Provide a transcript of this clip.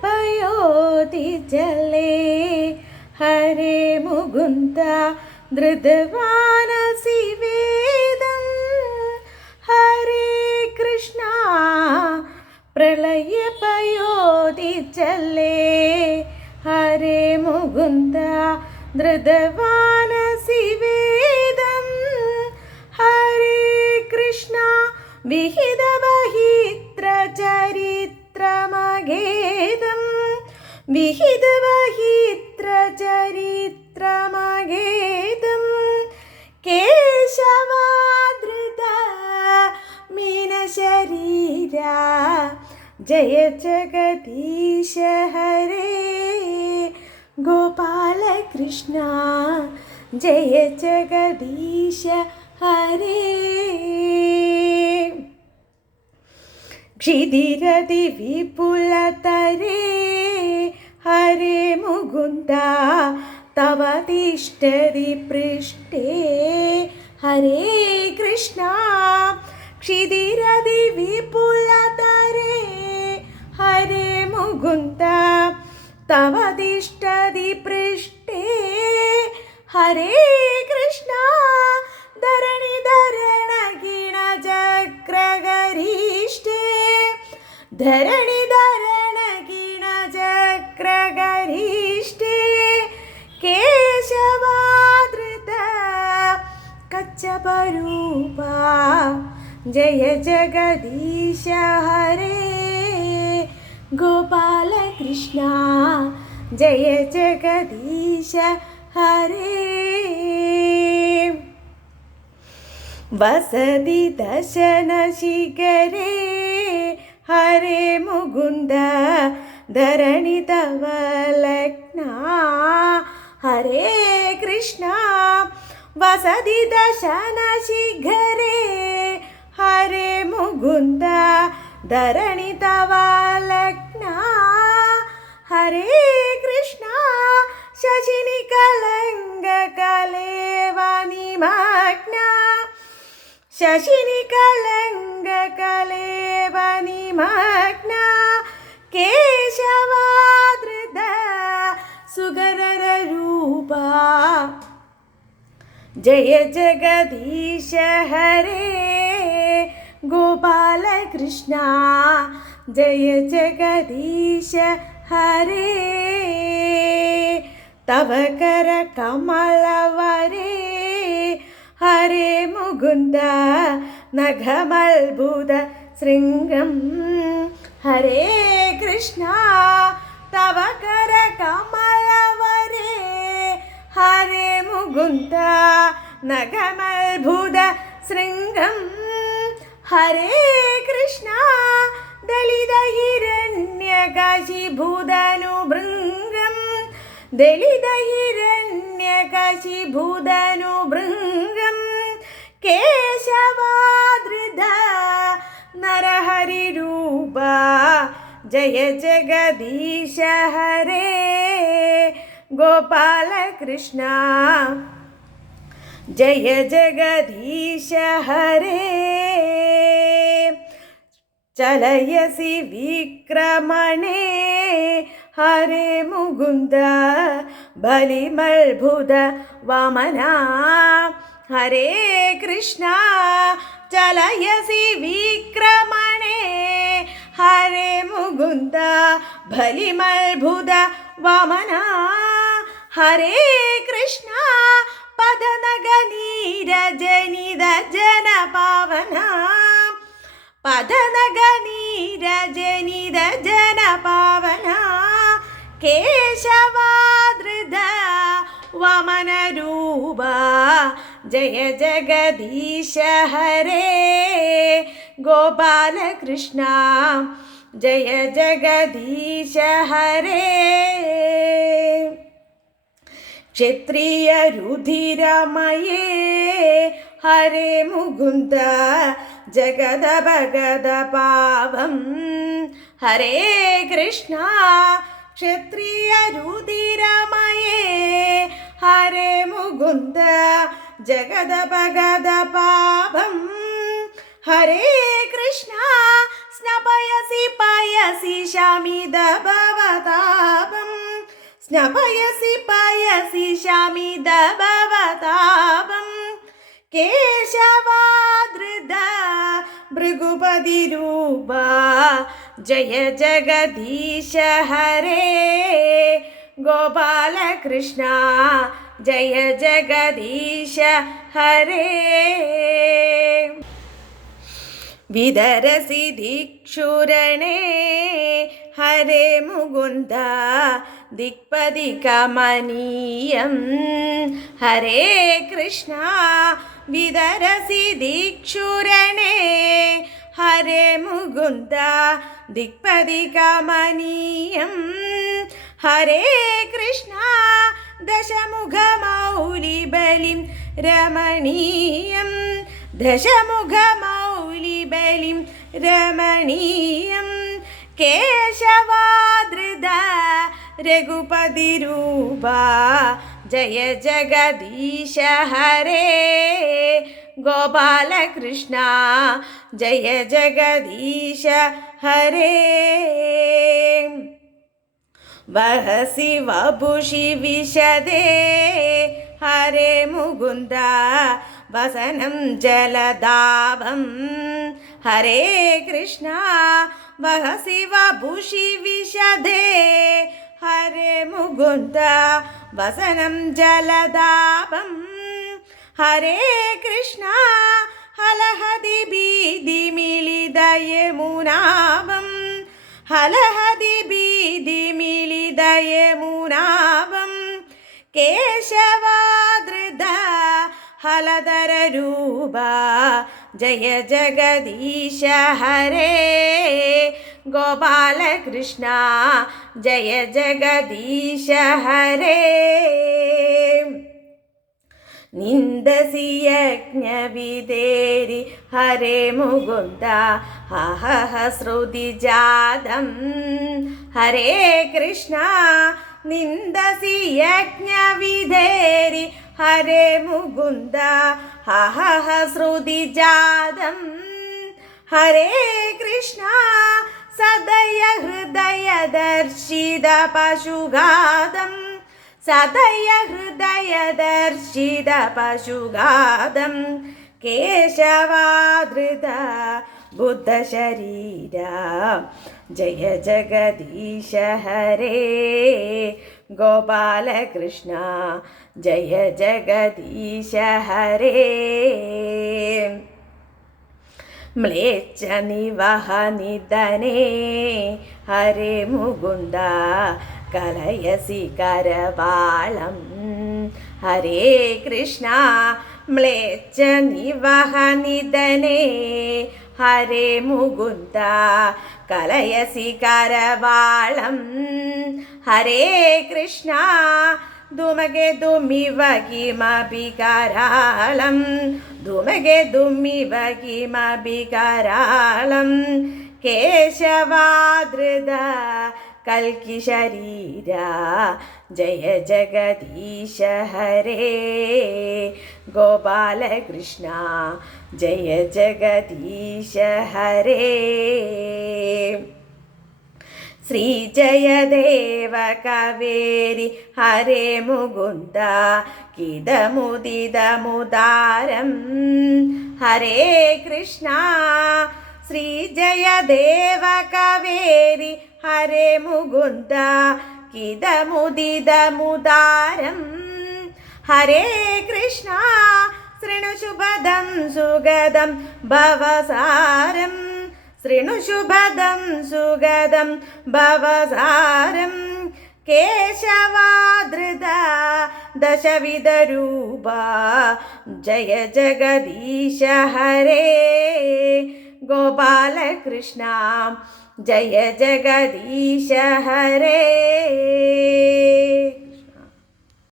പ്രളയപയോധി ജലേ ഹരേ മുകുന്ദ ധൃതവാനസി വേദം ഹരേ കൃഷ്ണ. പ്രളയപയോധി ജലേ ഹരേ മുകുന്ദ ധൃതവാനസി വേദം ഹരേ കൃഷ്ണ. വിഹിതവഹിത്ര ചരിത്രമഗേദം വിഹിതവഹിത്ര ചരിത്രമഗേദം കേശവാധൃത മീനശരീര ജയ ജഗദീശ ഹരേ ഗോപാലകൃഷ്ണ ജയ ജഗദീശ ഹരേ. ക്ഷിതിരതി വിപുലതരേ ഹരേ മുകുന്ദ തവ തിഷ്ഠതി പൃഷ്ഠേ ഹരേ കൃഷ്ണ. ക്ഷിതിരതി വിപുലതരേ ഹരേ മുകുന്ദ തവ തിഷ്ഠതി പൃഷ്ഠേ ഹരേ കൃഷ്ണ. ധരണി ധരണ ഗിണ ചക്രഗരീഷ്ടേ ധരണി ധരണ ഗിണ ചക്രഗരീഷ്ടേ കേശവാധൃത കച്ചപരൂപ ജയ ജഗദീശ ഹരേ ഗോപാലകൃഷ്ണ ജയ ജഗദീശ ഹരേ. വസതി ദശന ശിഖരേ ഹരേ മുകുന്ദ ധരണി തവ ലഗ്ന ഹരേ കൃഷ്ണ. വസതി ദശന ശിഖരേ ഹരേ മുകുന്ദ ധരണി തവ ലഗ്ന ഹരേ കൃഷ്ണ. ശശിനി കലങ്ക കലേവനിമഗ്ന ശശിനി കലങ്ക കലേവനിമഗ്ന കേശവാധൃത സുഗരര രൂപ ജയ ജഗദീശ ഹരേ ഗോപാലകൃഷ്ണ ജയ ജഗദീശ ഹരേ. തവ കര കമലവരേ ഹരേ മുകുന്ദ നഖമത്ഭുത ശൃംഗം ഹരേ കൃഷ്ണ. തവ കര കമലവരേ ഹരേ മുകുന്ദ നഖമത്ഭുത ശൃംഗം ഹരേ കൃഷ്ണ. ദളിത ഹിരണ്യകശിഭൂതനുഭൃംഗം ദളിത ഹിരണ്യകശിഭൂതനുഭൃംഗം കേശവാധൃത നരഹരിരൂപ ജയ ജഗദീശ ഹരേ ഗോപാലകൃഷ്ണ ജയ ജഗദീശ ഹരേ. ചലയസി വിക്രമണേ ഹരേ മുകുന്ദ ബലിമത്ഭുത വമന ഹരേ കൃഷ്ണ. ചലയസി വിക്രമണേ ഹരേ മുകുന്ദ ബലിമത്ഭുത വമന ഹരേ കൃഷ്ണ. പദനഗനീരജനിത ജന പാവന പദനഗനീരജനിത ജന പാവന കേശവാധൃത വമന രൂപ ജയ ജഗദീശ ഹരേ ഗോപാലകൃഷ്ണ ജയ ജഗദീശ ഹരേ. ക്ഷത്രിയ രുധിരമയേ ഹരേ മുകുന്ദ ജഗദ ഭഗദ പാവം ഹരേ കൃഷ്ണ. ക്ഷത്രിയ രുധിരമയേ ഹരേ മുകുന്ദ ജഗദ ഭഗദ പാപം ഹരേ കൃഷ്ണ. സ്നപയസി പയസി ശമിതഭവതാപം സ്നപയസി പയസി ശമിതഭവതാപം കേശവാധൃത ഭൃഗുപതിരൂപ ജയ ജഗദീശ ഹരേ ഗോപാലകൃഷ്ണ ജയ ജഗദീശ ഹരേ വിദരസി ദിക്ഷുരണേ ഹരേ മുകുന്ദ ദിക്പതി കമനീയം ഹരേ കൃഷ്ണ വിദരസി ദിക്ഷുരണേ ഹരേ മുകുന്ദ ദിക്പതി കമനീയം ഹരേ കൃഷ്ണ ദശമുഖമൗലിബലിം രമണീയം ദശമുഖമൗലിബലിം രമണീയം കേശവാധൃത രഘുപതിരൂപ ജയ ജഗദീശ ഹരേ ഗോപാലകൃഷ്ണ ജയ ജഗദീശ ഹരേ വഹസി വപുഷി വിശദേ ഹരേ മുകുന്ദ വസനം ജലദാഭം ഹരേ കൃഷ്ണ വഹസി വപുഷി വിശദേ ഹരേ മുകുന്ദ വസനം ജലദാഭം ഹരേ കൃഷ്ണ ഹലഹതി ഭീതി മിളിതയമുനാഭം ഹലഹതി ഭീതി മിളിതയമുനാഭം കേശവാധൃത ഹലധര രൂപ ജയ ജഗദീശ ഹരേ ഗോപാലകൃഷ്ണ ജയ ജഗദീശ ഹരേ നിന്ദസി യജ്ഞവിദേരി ഹരേ മുകുന്ദ ഹഹ ശ്രുതി ജാതം ഹരേ കൃഷ്ണ നിന്ദസി യജ്ഞവിധേരി ഹരേ മുകുന്ദ ഹഹ ശ്രുതി ജാതം ഹരേ കൃഷ്ണ സദയ ഹൃദയ ദർശിത പശുഘാതം സദയ ഹൃദയ ദർശിത പശുഘാതം കേശവാധൃത ബുദ്ധശരീര ജയ ജഗദീശ ഹരേ ഗോപാലകൃഷ്ണ ജയ ജഗദീശ ഹരേ മ്ലേച്ഛ നിവഹനിധനേ ഹരേ മുകുന്ദ കലയസി കരവാളം ഹരേ കൃഷ്ണ മ്ലേച്ഛ നിവഹനിധനേ ഹരേ മുകുന്ദ കലയസി കരവാളം ഹരേ കൃഷ്ണ ധുമകെ ധുമിവ കിമപി കരാളം ധുമകെ ധുമിവ കിമപി കരാളം കേശവാധൃത കൽക്കി ശരീര ജയ ജഗദീശ ഹരേ ഗോപാലകൃഷ്ണ ജയ ജഗദീശ ഹരേ ശ്രീ ജയദേവ കവേരി ഹരേ മുകുന്ദ കിതമുദിതമുദാരം ഹരേ കൃഷ്ണ ശ്രീ ജയദേവ കവേരി ഹരേ മുകുന്ദ കിതമുദിതമുദാരം ഹരേ കൃഷ്ണ ശൃണുശുഭദം സുഗദം ഭവസാരം ശൃണുശുഭദം സുഗദം ഭവസാരം കേശവാധൃത ദശവിധരൂപ ജയ ജഗദീശ ഹരേ ഗോപാലകൃഷ്ണ ജയ ജഗദീശ ഹരേ